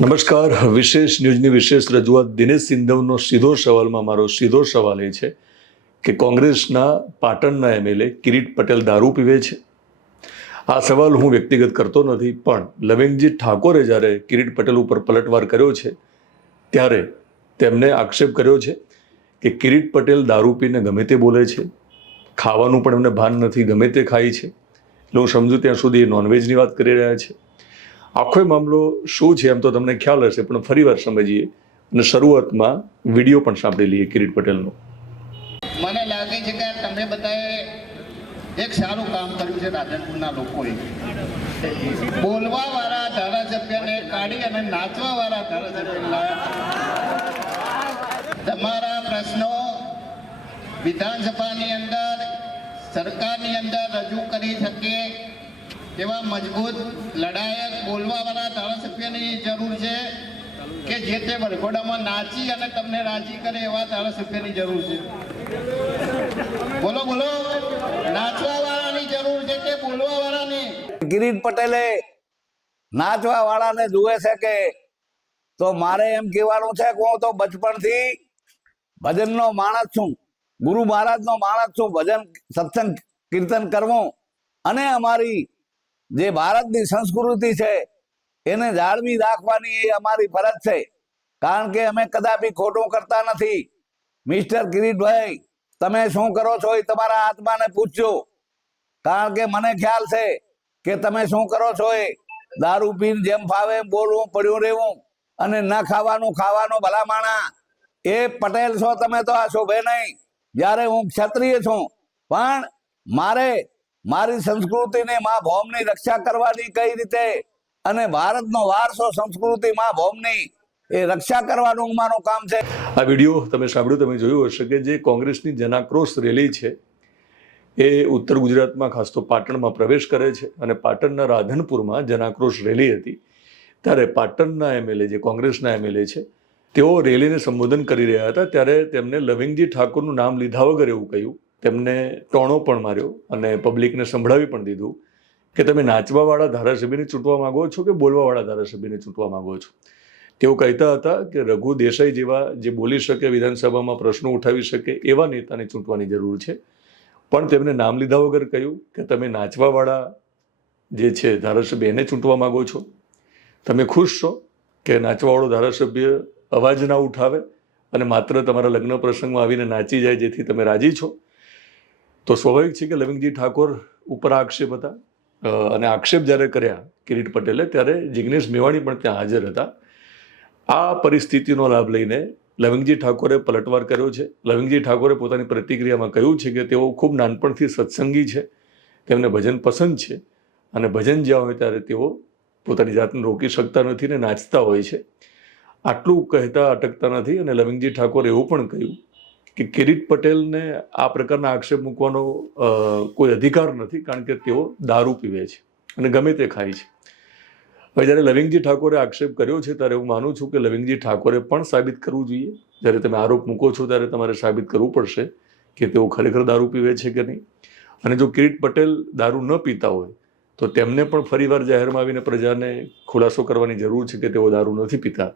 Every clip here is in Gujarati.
નમસ્કાર. વિશેષ ન્યૂઝની વિશેષ રજૂઆત દિનેશ સિંધવનો સીધો સવાલમાં મારો સીધો સવાલ એ છે કે કોંગ્રેસના પાટણના એમએલએ કિરીટ પટેલ દારૂ પીવે છે? આ સવાલ હું વ્યક્તિગત કરતો નથી, પણ લવિંગજી ઠાકોરે જ્યારે કિરીટ પટેલ ઉપર પલટવાર કર્યો છે, ત્યારે તેમણે આક્ષેપ કર્યો છે કે કિરીટ પટેલ દારૂ પીને ગમે તે બોલે છે, ખાવાનું પણ એમને ભાન નથી, ગમે તે ખાય છે. એટલે હું સમજુ ત્યાં સુધી નોનવેજની વાત કરી રહ્યા છે. આખો મામલો શું છે એમ તો તમને ખ્યાલ હશે, પણ ફરીવાર સમજીએ. અને શરૂઆતમાં વીડિયો પણ સાંભળી લઈએ કિરીટ પટેલનો. મને લાગે છે કે તમે બધાએ એક સારું કામ કર્યું છે રાધનપુરના લોકોએ. બોલવા વાળા ધારાસભ્યને કાઢી અને નાચવા વાળા ધારાસભ્યને લાવ્યા. તમારા પ્રશ્નો વિધાનસભાની અંદર, સરકારની અંદર રજૂ કરી શકે એવા મજબૂત લડાયક બોલવા વાળા ધારાસભ્યની જરૂર છે કે જે તે વરઘોડામાં નાચી અને તમને રાજી કરે એવા ધારાસભ્યની જરૂર છે. બોલો બોલો. નાચવા વાળાની જરૂર છે કે બોલવા વાળાની કિરીટ પટેલે નાચવા વાળાને જુએ છે કે તો મારે એમ કહેવાનું છે કે હું તો બચપણથી ભજનનો માણસ છું, ગુરુ મહારાજનો માણસ છું, ભજન, સત્સંગ, કીર્તન કરવું અને અમારી જે ભારતની સંસ્કૃતિ છે, એને જાળવી રાખવાની એ અમારી ફરજ છે. કારણ કે અમે કદાપી ખોટું કરતા નથી. મિસ્ટર કિરીટભાઈ, તમે શું કરો છો એ તમારા આત્માને પૂછજો. કારણ કે મને ખ્યાલ છે કે તમે શું કરો છો એ? દારૂ પીને જેમ ફાવે બોલવું, પડ્યું રહેવું અને ન ખાવાનું ખાવાનું ભલા માણા એ પટેલ છો તમે તો આ શોભે નહીં. જ્યારે હું ક્ષત્રિય છું. પણ મારે મારી સંસ્કૃતિને મા ભૌમની રક્ષા કરવાની કઈ રીતે? અને ભારતનો વારસો સંસ્કૃતિ મા ભૌમની એ રક્ષા કરવાનું મારું કામ છે. આ વીડિયો તમે સાંભળ્યું, તમે જોયું હશે કે જે કોંગ્રેસની જનાક્રોશ રેલી છે, એ ઉત્તર ગુજરાતમાં, ખાસ તો પાટણમાં પ્રવેશ કરે છે અને પાટણના રાધનપુરમાં જનાક્રોશ રેલી હતી. ત્યારે પાટણના એમએલએ જે કોંગ્રેસના એમએલએ છે, તેઓ રેલીને સંબોધન કરી રહ્યા હતા. ત્યારે તેમને લવિંગજી ઠાકોરનું નામ લીધા વગર એવું કહ્યું તેમને ટોણો પણ માર્યો અને પબ્લિકને સંભળાવી પણ દીધું કે તમે નાચવાવાળા ધારાસભ્યને ચૂંટવા માંગો છો કે બોલવાવાળા ધારાસભ્યને ચૂંટવા માંગો છો? તેઓ કહેતા હતા કે રઘુ દેસાઈ જેવા જે બોલી શકે, વિધાનસભામાં પ્રશ્નો ઉઠાવી શકે એવા નેતાને ચૂંટવાની જરૂર છે. પણ તેમને નામ લીધા વગર કહ્યું કે તમે નાચવાવાળા જે છે ધારાસભ્ય એને ચૂંટવા માંગો છો. તમે ખુશ છો કે નાચવાવાળો ધારાસભ્ય અવાજ ના ઉઠાવે અને માત્ર તમારા લગ્ન પ્રસંગમાં આવીને નાચી જાય જેથી તમે રાજી છો? તો સ્વાભાવિક છે કે લવિંગજી ઠાકોર ઉપર આક્ષેપ હતા. અને આક્ષેપ જ્યારે કર્યા કિરીટ પટેલે, ત્યારે જિગ્નેશ મેવાણી પણ ત્યાં હાજર હતા. આ પરિસ્થિતિનો લાભ લઈને લવિંગજી ઠાકોરે પલટવાર કર્યો છે. લવિંગજી ઠાકોરે પોતાની પ્રતિક્રિયામાં કહ્યું છે કે તેઓ ખૂબ નાનપણથી સત્સંગી છે, તેમને ભજન પસંદ છે, અને ભજન જ્યાં હોય ત્યારે તેઓ પોતાની જાતને રોકી શકતા નથી ને નાચતા હોય છે. આટલું કહેતા અટકતા નથી અને લવિંગજી ઠાકોરે એવું પણ કહ્યું કે કિરીટ પટેલને આ પ્રકારના આક્ષેપ મૂકવાનો કોઈ અધિકાર નથી, કારણ કે તેઓ દારૂ પીવે છે અને ગમે તે ખાય છે. હવે જ્યારે લવિંગજી ઠાકોરે આક્ષેપ કર્યો છે, ત્યારે હું માનું છું કે લવિંગજી ઠાકોરે પણ સાબિત કરવું જોઈએ. જ્યારે તમે આરોપ મૂકો છો, ત્યારે તમારે સાબિત કરવું પડશે કે તેઓ ખરેખર દારૂ પીવે છે કે નહીં. અને જો કિરીટ પટેલ દારૂ ન પીતા હોય, તો તેમને પણ ફરીવાર જાહેરમાં આવીને પ્રજાને ખુલાસો કરવાની જરૂર છે કે તેઓ દારૂ નથી પીતા.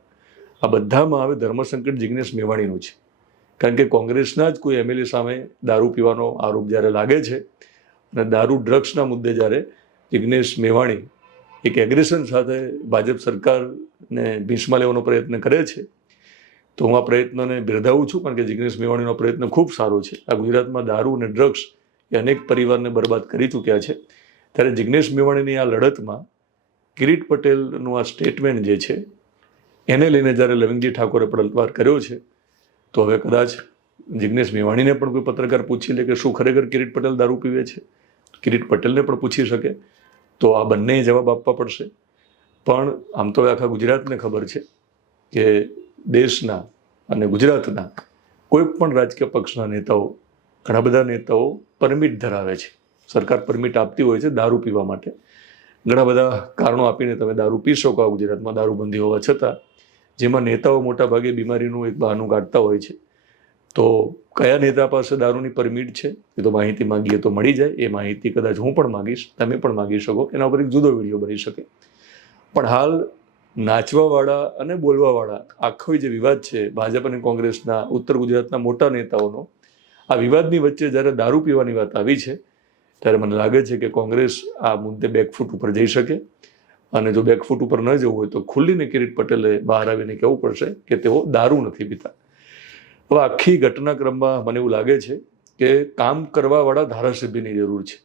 આ બધામાં હવે ધર્મસંકટ જિગ્નેશ મેવાણીનું છે. કારણ કે કોંગ્રેસના જ કોઈ એમએલએ સામે દારૂ પીવાનો આરોપ જ્યારે લાગે છે અને દારૂ ડ્રગ્સના મુદ્દે જ્યારે જિગ્નેશ મેવાણી એક એગ્રેશન સાથે ભાજપ સરકારને ભીંસમાં લેવાનો પ્રયત્ન કરે છે, તો હું આ પ્રયત્નને બિરદાવું છું કારણ કે જિગ્નેશ મેવાણીનો પ્રયત્ન ખૂબ સારો છે. આ ગુજરાતમાં દારૂ અને ડ્રગ્સ એ અનેક પરિવારને બરબાદ કરી ચૂક્યા છે. ત્યારે જિગ્નેશ મેવાણીની આ લડતમાં કિરીટ પટેલનું આ સ્ટેટમેન્ટ જે છે, એને લઈને જ્યારે લવિંગજી ઠાકોરે પલટવાર કર્યો છે તો હવે કદાચ જિગ્નેશ મેવાણીને પણ કોઈ પત્રકાર પૂછી લે કે શું ખરેખર કિરીટ પટેલ દારૂ પીવે છે? કિરીટ પટેલને પણ પૂછી શકે. તો આ બંને જવાબ આપવા પડશે. પણ આમ તો આખા ગુજરાતને ખબર છે કે દેશના અને ગુજરાતના કોઈ પણ રાજકીય પક્ષના નેતાઓ, ઘણા બધા નેતાઓ પરમિટ ધરાવે છે. સરકાર પરમિટ આપતી હોય છે દારૂ પીવા માટે. ઘણા બધા કારણો આપીને તમે દારૂ પી શકો આ ગુજરાતમાં દારૂબંધી હોવા છતાં. જેમાં નેતાઓ મોટાભાગે બીમારીનું એક બહાનું કાઢતા હોય છે. તો કયા નેતા પાસે દારૂની પરમિટ છે? એ તો માહિતી માંગીએ તો મળી જાય. એ માહિતી કદાચ હું પણ માગીશ, તમે પણ માગી શકો. એના ઉપર એક જુદો વીડિયો બની શકે. પણ હાલ નાચવાવાળા અને બોલવાવાળા આખો જે વિવાદ છે, ભાજપ અને કોંગ્રેસના, ઉત્તર ગુજરાતના મોટા નેતાઓનો, આ વિવાદની વચ્ચે જ્યારે દારૂ પીવાની વાત આવી છે, ત્યારે મને લાગે છે કે કોંગ્રેસ આ મુદ્દે બેકફૂટ ઉપર જઈ શકે. અને જો બેકફૂટ ઉપર ન જવું હોય તો ખુલ્લીને કિરીટ પટેલે બહાર આવીને કહેવું પડશે કે તેઓ દારૂ નથી પીતા. હવે આખી ઘટનાક્રમમાં મને એવું લાગે છે કે કામ કરવાવાળા ધારાસભ્યની જરૂર છે.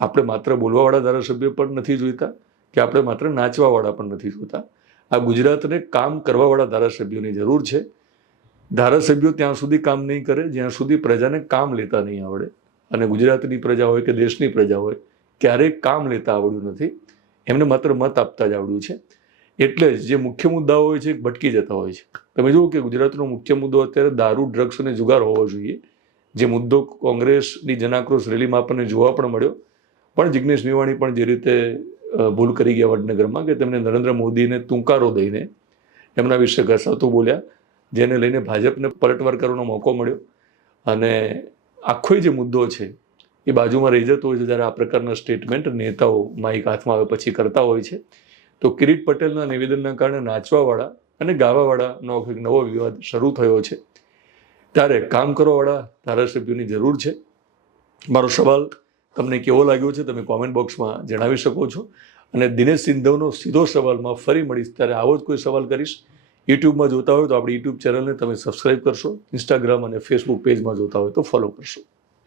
આપણે માત્ર બોલવાવાળા ધારાસભ્ય પણ નથી જોઈતા કે આપણે માત્ર નાચવાવાળા પણ નથી જોતા. આ ગુજરાતને કામ કરવાવાળા ધારાસભ્યોની જરૂર છે. ધારાસભ્યો ત્યાં સુધી કામ નહીં કરે, જ્યાં સુધી પ્રજાને કામ લેતા નહીં આવડે. અને ગુજરાતની પ્રજા હોય કે દેશની પ્રજા હોય, ક્યારેય કામ લેતા આવડ્યું નથી. એમને માત્ર મત આપતા જ આવડ્યું છે. એટલે જ જે મુખ્ય મુદ્દાઓ હોય છે ભટકી જતા હોય છે. તમે જુઓ કે ગુજરાતનો મુખ્ય મુદ્દો અત્યારે દારૂ, ડ્રગ્સ અને જુગાર હોવો જોઈએ. જે મુદ્દો કોંગ્રેસની જનાક્રોશ રેલીમાં આપણને જોવા પણ મળ્યો. પણ જિગ્નેશ મેવાણી પણ જે રીતે ભૂલ કરી ગયા વડનગરમાં કે તેમને નરેન્દ્ર મોદીને તુંકારો દઈને એમના વિશે ઘસાતું બોલ્યા, જેને લઈને ભાજપને પલટવાર કરવાનો મોકો મળ્યો. અને આખો જે મુદ્દો છે એ બાજુમાં રહી જતો હોય છે, જ્યારે આ પ્રકારના સ્ટેટમેન્ટ નેતાઓ માઇક હાથમાં આવે પછી કરતા હોય છે. તો કિરીટ પટેલના નિવેદનના કારણે નાચવાવાળા અને ગાવાવાળાનો એક નવો વિવાદ શરૂ થયો છે. ત્યારે કામ કરવાવાળા ધારાસભ્યોની જરૂર છે. મારો સવાલ તમને કેવો લાગ્યો છે, તમે કોમેન્ટ બોક્સમાં જણાવી શકો છો. અને દિનેશ સિંધવનો સીધો સવાલમાં ફરી મળીશ, ત્યારે આવો જ કોઈ સવાલ કરીશ. યુટ્યુબમાં જોતા હોય તો આપણી યુટ્યુબ ચેનલને તમે સબસ્ક્રાઇબ કરશો ઇન્સ્ટાગ્રામ અને ફેસબુક પેજમાં જોતા હોય તો ફોલો કરશો.